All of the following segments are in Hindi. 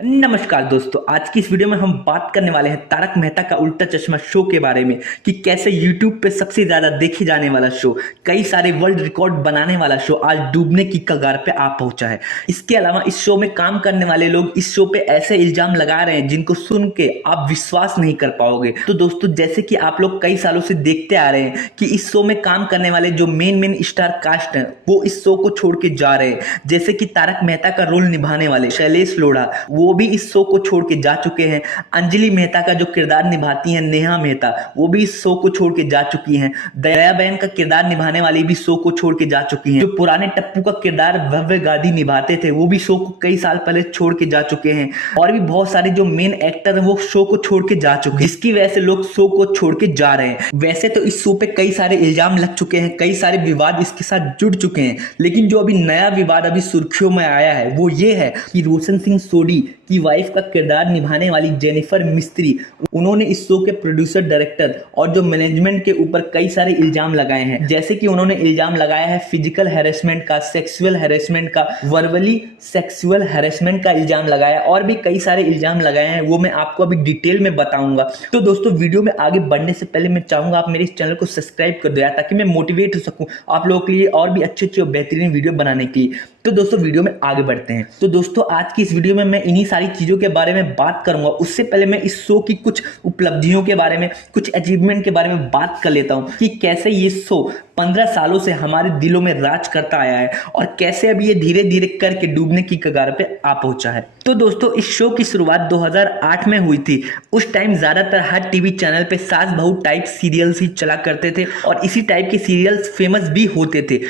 नमस्कार दोस्तों, आज की इस वीडियो में हम बात करने वाले हैं तारक मेहता का उल्टा चश्मा शो के बारे में कि कैसे YouTube पे सबसे ज्यादा देखे जाने वाला शो, कई सारे वर्ल्ड रिकॉर्ड बनाने वाला शो आज डूबने की कगार पे आ पहुंचा है। इसके अलावा इस शो में काम करने वाले लोग इस शो पे ऐसे इल्जाम लगा रहे हैं जिनको सुन के आप विश्वास नहीं कर पाओगे। तो दोस्तों, जैसे कि आप लोग कई सालों से देखते आ रहे हैं कि इस शो में काम करने वाले जो मेन स्टार कास्ट हैं वो इस शो को छोड़ के जा रहे हैं। जैसे कि तारक मेहता का रोल निभाने वाले शैलेश लोढ़ा वो भी इस शो को छोड़ के जा चुके हैं। अंजलि मेहता का जो किरदार निभाती हैं नेहा मेहता, वो भी इस शो को छोड़ के जा चुकी हैं। दया बहन का किरदार निभाने वाली भी शो को छोड़ के जा चुकी हैं। जो पुराने टप्पू का किरदार भव्य गादी निभाते थे वो भी शो को कई साल पहले छोड़ के जा चुके हैं। और भी बहुत सारे जो मेन एक्टर हैं वो शो को छोड़ के जा चुके हैं, जिसकी वजह से लोग शो को छोड़ के जा रहे हैं। वैसे तो इस शो पे कई सारे इल्जाम लग चुके हैं, कई सारे विवाद इसके साथ जुड़ चुके हैं, लेकिन जो अभी नया विवाद अभी सुर्खियों में आया है वो ये है कि रोशन सिंह सोढी की वाइफ का किरदार निभाने वाली जेनिफर मिस्त्री, उन्होंने इस शो के प्रोड्यूसर, डायरेक्टर और जो मैनेजमेंट के ऊपर कई सारे इल्जाम लगाए हैं। जैसे कि उन्होंने इल्जाम लगाया है फिजिकल हैरेसमेंट का, सेक्सुअल हैरेसमेंट का, वर्बली सेक्सुअल हैरेसमेंट का इल्जाम लगाया और भी कई सारे इल्जाम लगाए हैं। वो मैं आपको अभी डिटेल में बताऊंगा। तो दोस्तों, वीडियो में आगे बढ़ने से पहले मैं चाहूंगा आप मेरे इस चैनल को सब्सक्राइब कर दो यार, ताकि मैं मोटिवेट हो सकूं आप लोगों के लिए और भी अच्छे अच्छे और बेहतरीन वीडियो बनाने के लिए। तो दोस्तों, वीडियो में आगे बढ़ते हैं। तो दोस्तों, आज की इस वीडियो में मैं इन्हीं सारी चीजों के बारे में बात करूंगा। उससे पहले मैं इस शो की कुछ उपलब्धियों के बारे में, कुछ अचीवमेंट के बारे में बात कर लेता हूं कि कैसे ये शो 15 सालों से हमारे दिलों में राज करता आया है और कैसे अब ये धीरे धीरे करके डूबने की कगार पे आ पहुंचा है। तो दोस्तों, इस शो की शुरुआत 2008 में हुई थी। उस टाइम ज्यादातर हर टीवी चैनल पे सास बहू टाइप सीरियल्स ही चला करते थे और इसी टाइप के सीरियल्स फेमस भी होते थे।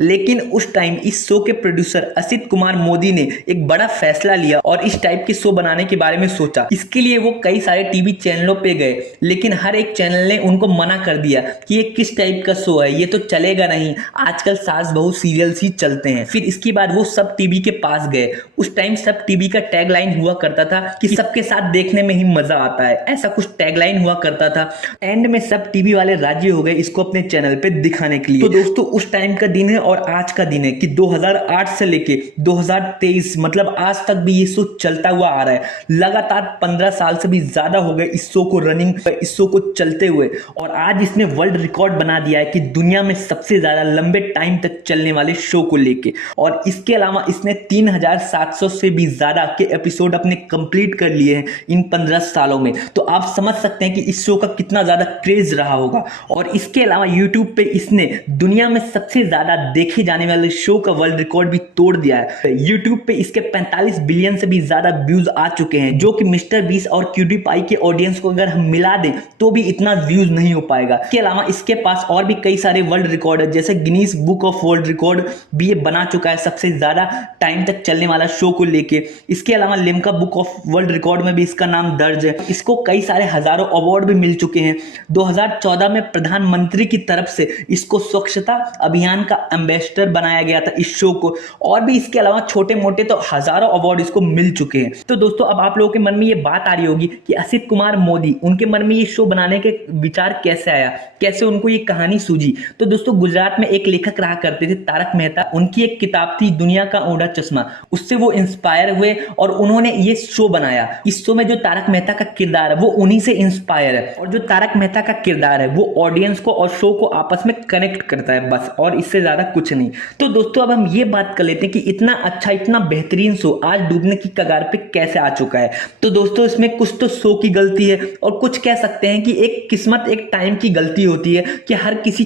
लेकिन उस टाइम इस शो के प्रोड्यूसर असित कुमार मोदी ने एक बड़ा फैसला लिया और इस टाइप के शो बनाने के बारे में सोचा। इसके लिए वो कई सारे टीवी चैनलों पे गए, लेकिन हर एक चैनल ने उनको मना कर दिया कि ये किस टाइप का शो है, ये तो चलेगा नहीं, आजकल सास बहू सीरियल्स ही चलते हैं। फिर इसके बाद वो सब टीवी के पास गए। उस टाइम सब टीवी का टैगलाइन हुआ करता था कि सबके साथ देखने में ही मजा आता है, ऐसा कुछ टैगलाइन हुआ करता था। एंड में सब टीवी वाले राजी हो गए इसको अपने चैनल पे दिखाने के लिए। तो दोस्तों, उस टाइम का दिन है और आज का दिन है कि 2008 से लेके 2023 मतलब आज तक भी ये शो चलता हुआ आ रहा है। लगातार 15 साल से भी ज्यादा हो गए इस शो को रनिंग, इस शो को चलते हुए, और आज इसने वर्ल्ड रिकॉर्ड बना दिया है कि दुनिया में सबसे ज्यादा लंबे टाइम तक चलने वाले शो को लेके। और इसके अलावा इसने 3700 से भी ज्यादा के एपिसोड अपने कंप्लीट कर लिए हैं इन 15 सालों में। तो आप समझ सकते हैं कि इस शो का कितना ज्यादा क्रेज रहा होगा। और इसके अलावा यूट्यूब पे इसने दुनिया में सबसे ज्यादा देखे जाने वाले शो का वर्ल्ड रिकॉर्ड भी तोड़ दिया है। यूट्यूब पे इसके 45 बिलियन से भी ज्यादा व्यूज आ चुके हैं, जो कि मिस्टर बीस्ट और क्यूटीपाई के ऑडियंस को अगर हम मिला दें तो भी इतना व्यूज नहीं हो पाएगा। इसके अलावा इसके पास और भी कई सारे वर्ल्ड रिकॉर्ड है, जैसे Guinness book of world record भी ये बना चुका है सबसे ज्यादा टाइम तक चलने वाला शो को लेके। इसके अलावा Limca book of world record में भी इसका नाम दर्ज है। इसको कई सारे हजारों अवार्ड भी मिल चुके हैं। 2014 में प्रधानमंत्री की तरफ से इसको स्वच्छता अभियान का एम्बेसडर बनाया गया था इस शो को। और भी इसके अलावा छोटे मोटे तो हजारों अवार्ड इसको मिल चुके हैं। तो दोस्तों, अब आप लोगों के मन में ये बात आ रही होगी कि असित कुमार मोदी, उनके मन में ये शो बनाने के विचार कैसे आया, कैसे उनको ये कहानी सूझी। तो दोस्तों, गुजरात में एक लेखक रहा करते थे तारक मेहता, उनकी एक किताब थी दुनिया का ओढ़ा चश्मा, उससे वो इंस्पायर हुए और उन्होंने ये शो बनाया। इस शो में जो तारक मेहता का किरदार है वो उन्हीं से इंस्पायर है, और जो तारक मेहता का किरदार है वो ऑडियंस को और शो को आपस में कनेक्ट करता है, बस, और इससे ज्यादा कुछ नहीं। तो दोस्तों, अब हम ये बात कर लेते हैं कि इतना अच्छा, इतना बेहतरीन शो आज डूबने की कगार पे कैसे आ चुका है। तो दोस्तों, इसमें कुछ तो शो की गलती है और कुछ कह सकते हैं कि एक किस्मत, एक टाइम की गलती होती है कि हर किसी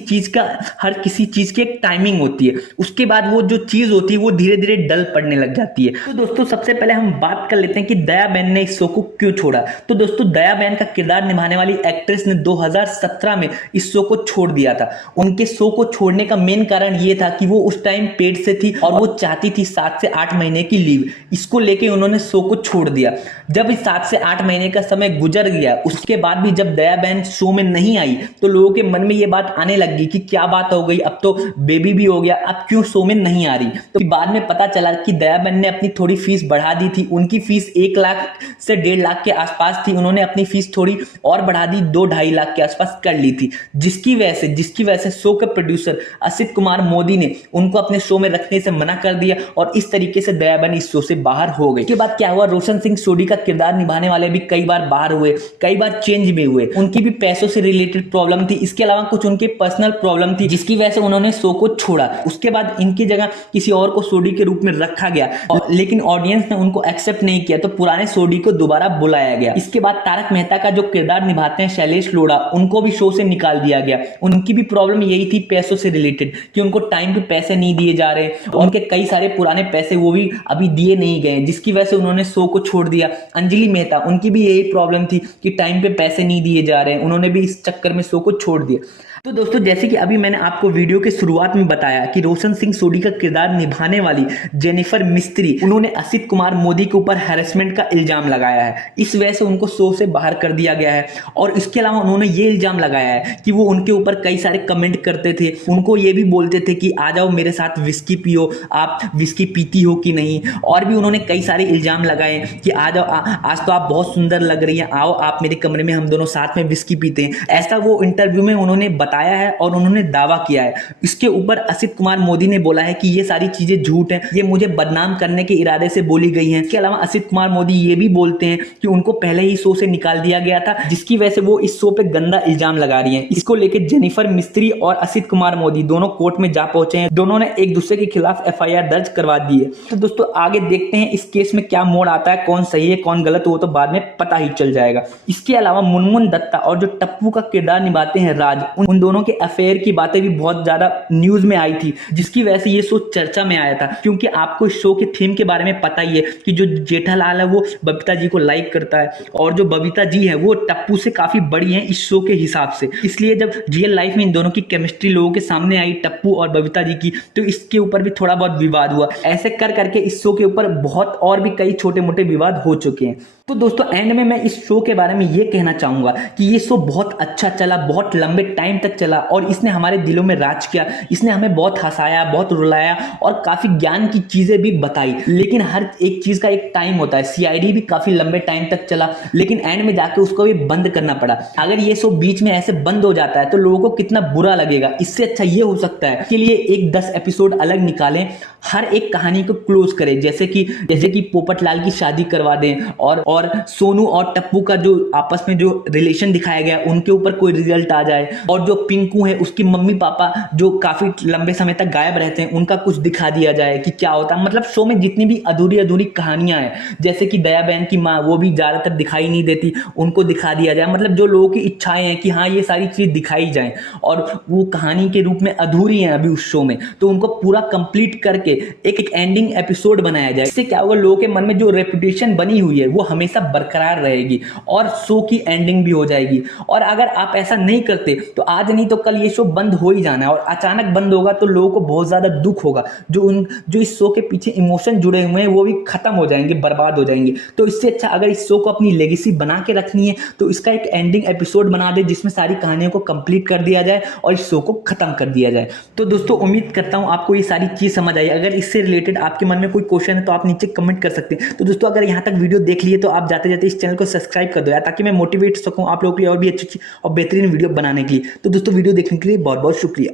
चीज की एक टाइमिंग होती है, उसके बाद वो जो चीज होती है वो धीरे धीरे डल पड़ने लग जाती है। तो दोस्तों, सबसे पहले हम बात कर लेते हैं कि दया बहन ने इस शो को क्यों छोड़ा। तो दोस्तों, दया बहन का किरदार निभाने वाली एक्ट्रेस ने 2017 में इस शो को छोड़ दिया था। उनके शो को छोड़ने का मेन कारण ये था कि वो उस टाइम पेट से थी और वो चाहती थी 7 से 8 महीने की लीव। इसको लेके उन्होंने शो को छोड़ दिया। जब इस 7 से 8 महीने का समय गुजर गया, उसके बाद भी जब दया बहन शो में नहीं आई तो लोगों के मन में ये बात आने लगी कि क्या बात हो गई, अब तो बेबी भी हो गया, अब क्यों शो में नहीं आ रही। तो बाद में पता चला कि दया बहन ने अपनी थोड़ी फीस बढ़ा दी थी। उनकी फीस 1 लाख से 1.5 लाख के आसपास थी, उन्होंने अपनी फीस थोड़ी और बढ़ा दी, 2-2.5 लाख के आसपास कर ली थी, जिसकी वजह से शो के प्रोड्यूसर असित कुमार मोदी ने उनको अपने शो में रखने से मना कर दिया और इस तरीके से दया बहन इस शो से बाहर हो गई। इसके बाद क्या हुआ, रोशन सिंह सोडी का किरदार निभाने वाले भी कई बार बाहर हुए, कई बार चेंज भी हुए। उनकी भी पैसों से रिलेटेड प्रॉब्लम थी, इसके अलावा कुछ उनके पर्सनल प्रॉब्लम थी जिसकी वजह से उन्होंने शो को छोड़ा। उसके बाद इनकी जगह किसी और को सोडी के रूप में रखा गया, लेकिन ऑडियंस ने उनको एक्सेप्ट नहीं किया तो पुराने सोडी को दोबारा बुलाया गया। इसके बाद तारक मेहता का जो किरदार निभाते हैं शैलेश लोढ़ा, उनको भी शो से निकाल दिया गया। उनकी भी प्रॉब्लम यही थी पैसों से रिलेटेड कि उनको टाइम पे पैसे नहीं दिए जा रहे, उनके कई सारे पुराने पैसे वो भी अभी दिए नहीं गए, जिसकी वजह से उन्होंने शो को छोड़ दिया। अंजलि मेहता, उनकी भी यही प्रॉब्लम थी कि टाइम पे पैसे नहीं दिए जा रहे, उन्होंने भी इस चक्कर में शो को छोड़ दिया। तो दोस्तों, जैसे कि अभी मैंने आपको वीडियो के शुरुआत में बताया कि रोशन सिंह सोडी का किरदार निभाने वाली जेनिफर मिस्त्री, उन्होंने असित कुमार मोदी के ऊपर हैरेसमेंट का इल्जाम लगाया है। इस वजह से उनको शो से बाहर कर दिया गया है। और इसके अलावा उन्होंने ये इल्जाम लगाया है कि वो उनके ऊपर कई सारे कमेंट करते थे, उनको ये भी बोलते थे कि आ जाओ मेरे साथ विस्की पियो, आप विस्की पीती हो कि नहीं। और भी उन्होंने कई सारे इल्जाम लगाए कि आ जाओ, आज तो आप बहुत सुंदर लग रही हैं, आओ आप मेरे कमरे में, हम दोनों साथ में विस्की पीते हैं। ऐसा वो इंटरव्यू में उन्होंने बताया है और उन्होंने दावा किया है। इसके ऊपर असित कुमार मोदी ने बोला है कि ये सारी चीजें झूठ हैं, ये मुझे बदनाम करने के इरादे से बोली गई हैं। इसके अलावा असित कुमार मोदी ये भी बोलते हैं कि उनको पहले ही शो से निकाल दिया गया था, जिसकी वजह से वो इस शो पे गंदा इल्जाम लगा रही हैं। इसको लेकर जेनिफर मिस्त्री और असित कुमार मोदी दोनों कोर्ट में जा पहुंचे हैं, दोनों ने एक दूसरे के खिलाफ FIR दर्ज करवा दी है। तो दोस्तों, आगे देखते हैं इस केस में क्या मोड़ आता है, कौन सही है कौन गलत, वो तो बाद में पता ही चल जाएगा। इसके अलावा मुनमुन दत्ता और जो टप्पू का किरदार निभाते हैं राज, उन दोनों के अफेयर की बातें भी बहुत ज्यादा न्यूज में आई थी, जिसकी वजह से ये शो चर्चा में आया था। क्योंकि आपको इस शो के थीम के बारे में पता ही है कि जो जेठालाल है वो बबीता जी को लाइक करता है, और जो बबीता जी है वो टप्पू से काफी बड़ी है इस शो के हिसाब से। इसलिए जब रियल लाइफ में इन दोनों की केमिस्ट्री लोगों के सामने आई, टप्पू और बबीता जी की, तो इसके ऊपर भी थोड़ा बहुत विवाद हुआ। ऐसे कर करके इस शो के ऊपर बहुत और भी कई छोटे मोटे विवाद हो चुके हैं। तो दोस्तों, एंड में मैं इस शो के बारे में ये कहना चाहूंगा कि ये शो बहुत अच्छा चला, बहुत लंबे टाइम तक चला और इसने हमारे दिलों में राज किया। इसने हमें बहुत हंसाया, बहुत रुलाया और काफी ज्ञान की चीजें भी बताई। लेकिन हर एक चीज का एक टाइम होता है। CID भी काफी लंबे टाइम तक चला, लेकिन एंड में जाके उसको भी बंद करना पड़ा। अगर ये शो बीच में ऐसे बंद हो जाता है तो लोगों को कितना बुरा लगेगा। इससे अच्छा ये हो सकता है कि लिए एक 10 एपिसोड अलग निकालें, हर एक कहानी को क्लोज करें, जैसे कि पोपटलाल की शादी करवा दें और सोनू और टप्पू का जो आपस में जो रिलेशन दिखाया गया उनके ऊपर कोई रिजल्ट आ जाए, और जो पिंकू है उसकी मम्मी पापा जो काफी लंबे समय तक गायब रहते हैं उनका कुछ दिखा दिया जाए कि क्या होता है। मतलब शो में जितनी भी अधूरी कहानियां हैं, जैसे कि दया बहन की माँ, वो भी ज्यादातर दिखाई नहीं देती, उनको दिखा दिया जाए। मतलब जो लोगों की इच्छाएं हैं कि हाँ ये सारी चीज दिखाई जाए और वो कहानी के रूप में अधूरी है अभी उस शो में, तो उनको पूरा कंप्लीट करके एक एंडिंग एपिसोड बनाया जाए। इससे क्या होगा, लोगों के मन में जो रेपुटेशन बनी हुई है वो हमेशा बरकरार रहेगी और शो की एंडिंग भी हो जाएगी। और अगर आप ऐसा नहीं करते तो आज नहीं तो कल ये शो बंद हो ही जाना है, और अचानक बंद होगा तो लोगों को बहुत ज्यादा दुख होगा। जो इस शो के पीछे इमोशन जुड़े हुए हैं वो भी खत्म हो जाएंगे, बर्बाद हो जाएंगे। तो इससे अच्छा अगर इस शो को अपनी लेगेसी बना के रखनी है तो इसका एक एंडिंग एपिसोड बना दे जिसमें सारी कहानियों को कंप्लीट कर दिया जाए और इस शो को खत्म कर दिया जाए। तो दोस्तों, उम्मीद करता हूं आपको ये सारी चीज समझ आई। अगर इससे रिलेटेड आपके मन में कोई क्वेश्चन है तो आप नीचे कमेंट कर सकते हैं। तो दोस्तों, अगर यहां तक वीडियो देख लिए तो आप जाते जाते इस चैनल को सब्सक्राइब कर दो यार, ताकि मैं मोटिवेट सकूं आप लोगों के लिए और भी अच्छी और बेहतरीन वीडियो बनाने के लिए। तो दोस्तों, वीडियो देखने के लिए बहुत बहुत शुक्रिया।